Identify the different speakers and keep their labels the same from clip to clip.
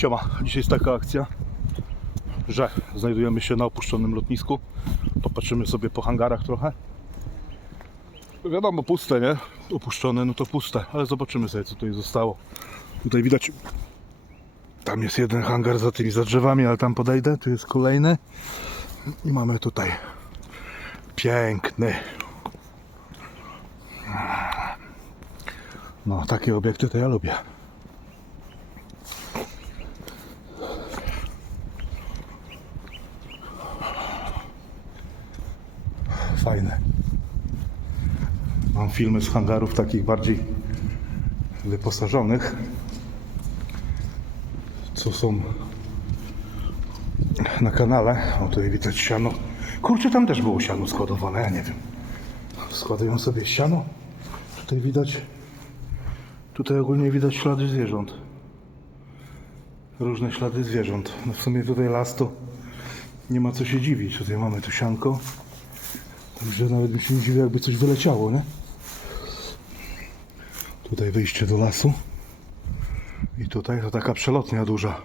Speaker 1: Siema, dzisiaj jest taka akcja, że znajdujemy się na opuszczonym lotnisku. Popatrzymy sobie po hangarach trochę. Wiadomo, puste, nie? Opuszczone, no to puste, ale zobaczymy sobie, co tutaj zostało. Tutaj widać, tam jest jeden hangar za tymi za drzewami, ale tam podejdę, tu jest kolejny. I mamy tutaj piękny. No, takie obiekty to ja lubię. Fajne. Mam filmy z hangarów takich bardziej wyposażonych, co są na kanale. O, tutaj widać siano. Kurczę, tam też było siano składowane, ja nie wiem. Składają sobie siano. Tutaj widać, tutaj ogólnie widać ślady zwierząt. Różne ślady zwierząt. No w sumie tutaj las to nie ma co się dziwić. Tutaj mamy tu sianko. Także nawet bym się nie dziwił, jakby coś wyleciało, nie? Tutaj wyjście do lasu. I tutaj to taka przelotnia duża.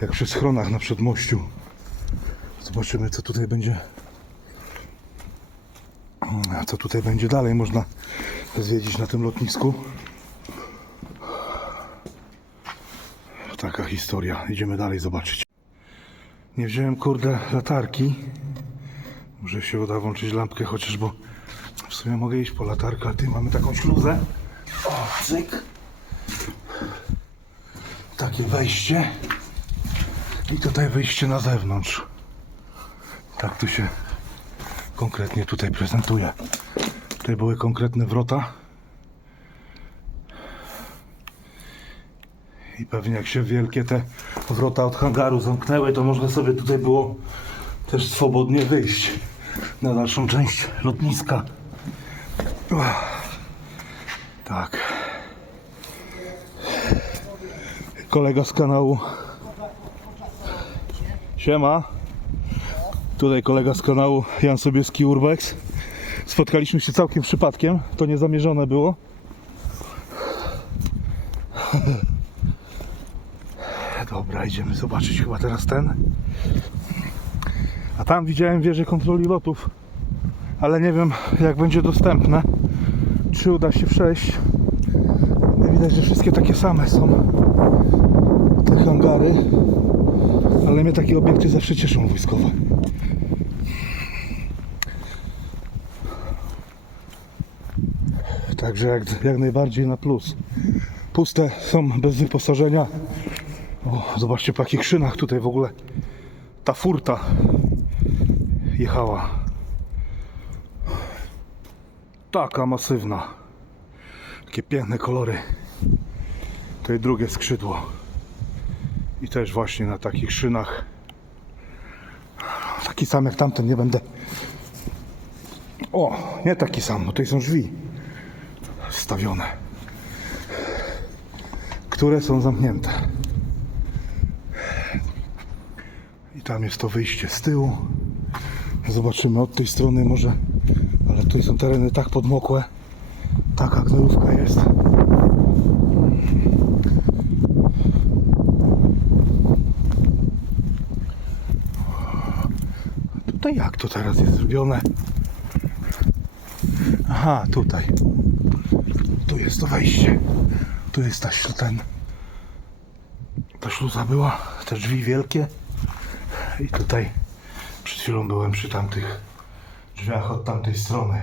Speaker 1: Jak przy schronach na przedmościu. Zobaczymy, co tutaj będzie. A co tutaj będzie dalej można zwiedzić na tym lotnisku. Taka historia. Idziemy dalej zobaczyć. Nie wziąłem kurde latarki. Może się uda włączyć lampkę chociaż, bo w sumie mogę iść po latarkę, ale ty mamy taką śluzę. O, cyk. Takie wejście. I tutaj wyjście na zewnątrz. Tak tu się konkretnie tutaj prezentuje. Tutaj były konkretne wrota. I pewnie jak się wielkie te wrota od hangaru zamknęły, to można sobie tutaj było też swobodnie wyjść na dalszą część lotniska. Tak. Kolega z kanału. Siema. Tutaj kolega z kanału Jan Sobieski Urbex. Spotkaliśmy się całkiem przypadkiem. To niezamierzone było. Dobra, idziemy zobaczyć chyba teraz ten. A tam widziałem wieżę kontroli lotów, ale nie wiem jak będzie dostępne. Czy uda się przejść. Widać, że wszystkie takie same są. Te hangary. Ale mnie takie obiekty zawsze cieszą wojskowe. Także jak, jak najbardziej na plus. Puste są bez wyposażenia. O, zobaczcie po jakich szynach tutaj w ogóle ta furta jechała. Taka masywna. Takie piękne kolory. Tutaj drugie skrzydło. I też właśnie na takich szynach. Taki sam jak tamten, nie będę. O, nie taki sam, bo tutaj są drzwi wstawione, które są zamknięte. I tam jest to wyjście z tyłu. Zobaczymy od tej strony może, ale tu są tereny tak podmokłe. Taka gnojówka jest. Tutaj jak to teraz jest zrobione? Aha, tutaj. Tu jest to wejście. Tu jest ta ten. Ta śluza była, te drzwi wielkie. I tutaj przed chwilą byłem przy tamtych drzwiach od tamtej strony.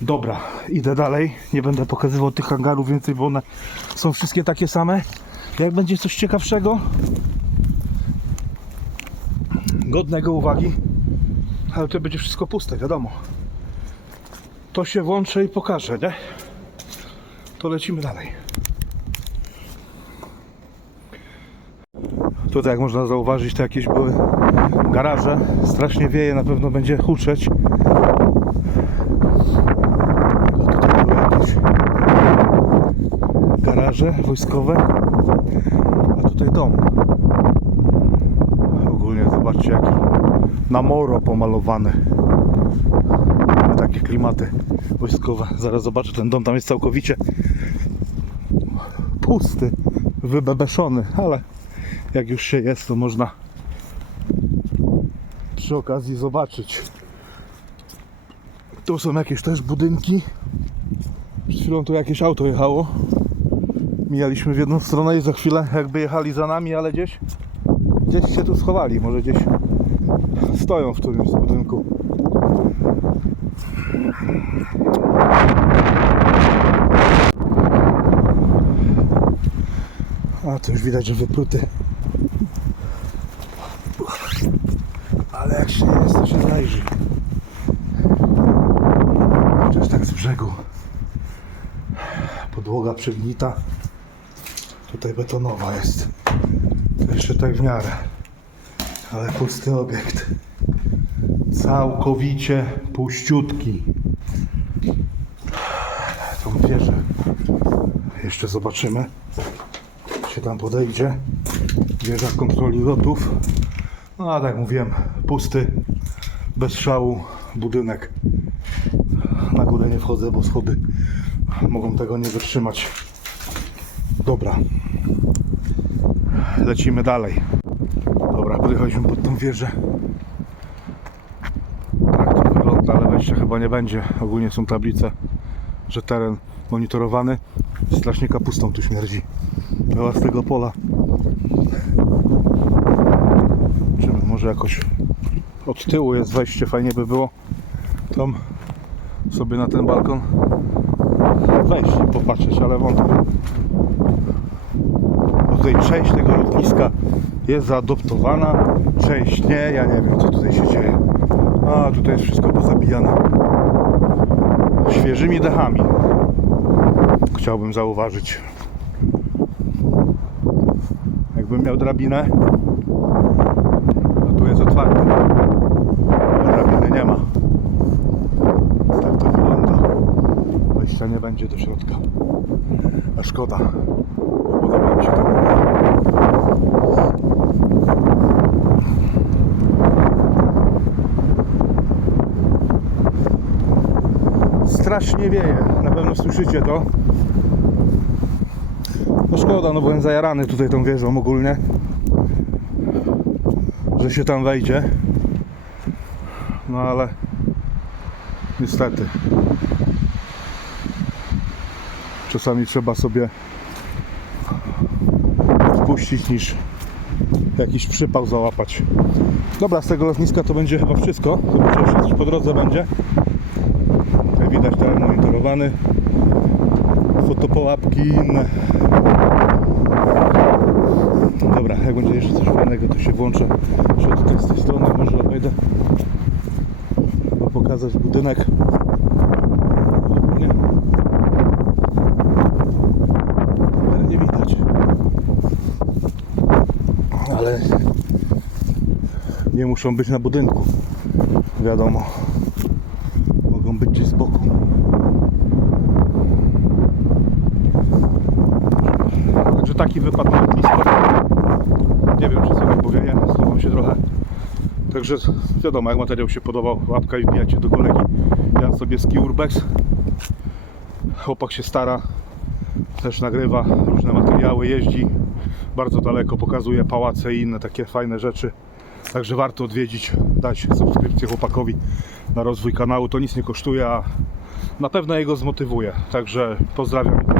Speaker 1: Dobra, idę dalej. Nie będę pokazywał tych hangarów więcej, bo one są wszystkie takie same. Jak będzie coś ciekawszego, godnego uwagi, ale to będzie wszystko puste, wiadomo. To się włączę i pokażę, nie? To lecimy dalej. Tutaj, jak można zauważyć, to jakieś były garaże. Strasznie wieje, na pewno będzie huczeć. Tutaj były jakieś garaże wojskowe. A tutaj dom. Ogólnie zobaczcie, jaki na moro pomalowany. Takie klimaty wojskowe. Zaraz zobaczę, ten dom tam jest całkowicie pusty, wybebeszony, ale jak już się jest, to można przy okazji zobaczyć. Tu są jakieś też budynki. Przed chwilą tu jakieś auto jechało. Mijaliśmy w jedną stronę i za chwilę jakby jechali za nami, ale gdzieś gdzieś się tu schowali. Może gdzieś stoją w którymś z budynku. A to już widać, że wypruty. Jak się jest, to się zajrzy. Jest tak z brzegu. Podłoga przygnita. Tutaj betonowa jest. Jeszcze tak w miarę. Ale pusty obiekt. Całkowicie puściutki. Tą wieżę jeszcze zobaczymy. Się tam podejdzie. Wieża kontroli lotów. No a tak mówiłem, pusty, bez szału budynek. Na górę nie wchodzę, bo schody mogą tego nie wytrzymać. Dobra. Lecimy dalej. Dobra, podjechaliśmy pod tą wieżę. Tak to wygląda, ale wejścia chyba nie będzie. Ogólnie są tablice, że teren monitorowany. Strasznie kapustą tu śmierdzi. Była z tego pola. Czy może jakoś od tyłu jest wejście, fajnie by było tam sobie na ten balkon wejść i popatrzeć, ale wątpię. Bo tutaj część tego lotniska jest zaadoptowana, część nie, ja nie wiem co tutaj się dzieje. A tutaj jest wszystko pozabijane świeżymi dechami. Chciałbym zauważyć. Jakbym miał drabinę, to tu jest otwarte. A drabiny nie ma. Tak to wygląda. Wejścia nie będzie do środka. A szkoda. Podoba mi się to. Strasznie wieje. Na pewno słyszycie to. No szkoda, no byłem zajarany tutaj tą wieżą ogólnie. Że się tam wejdzie. No ale niestety. Czasami trzeba sobie odpuścić niż jakiś przypał załapać. Dobra, z tego lotniska to będzie chyba wszystko. Zobaczę, jeszcze coś po drodze będzie. Jak widać teren monitorowany. Fotopołapki inne. Dobra, jak będzie jeszcze coś fajnego, to się włączę. Jeszcze tutaj z tej strony może obejdę. Pokazać budynek. Nie. Ale nie widać. Ale nie muszą być na budynku. Wiadomo. Mogą być gdzieś z boku. Także taki wypadł na. Nie wiem, czy sobie powieje, schowam się trochę. Także wiadomo, jak materiał się podobał, łapka i wbijacie do kolegi. Ja sobie ski urbex. Chłopak się stara, też nagrywa różne materiały, jeździ bardzo daleko, pokazuje pałace i inne takie fajne rzeczy. Także warto odwiedzić, dać subskrypcję chłopakowi na rozwój kanału. To nic nie kosztuje, a na pewno jego zmotywuje. Także pozdrawiam.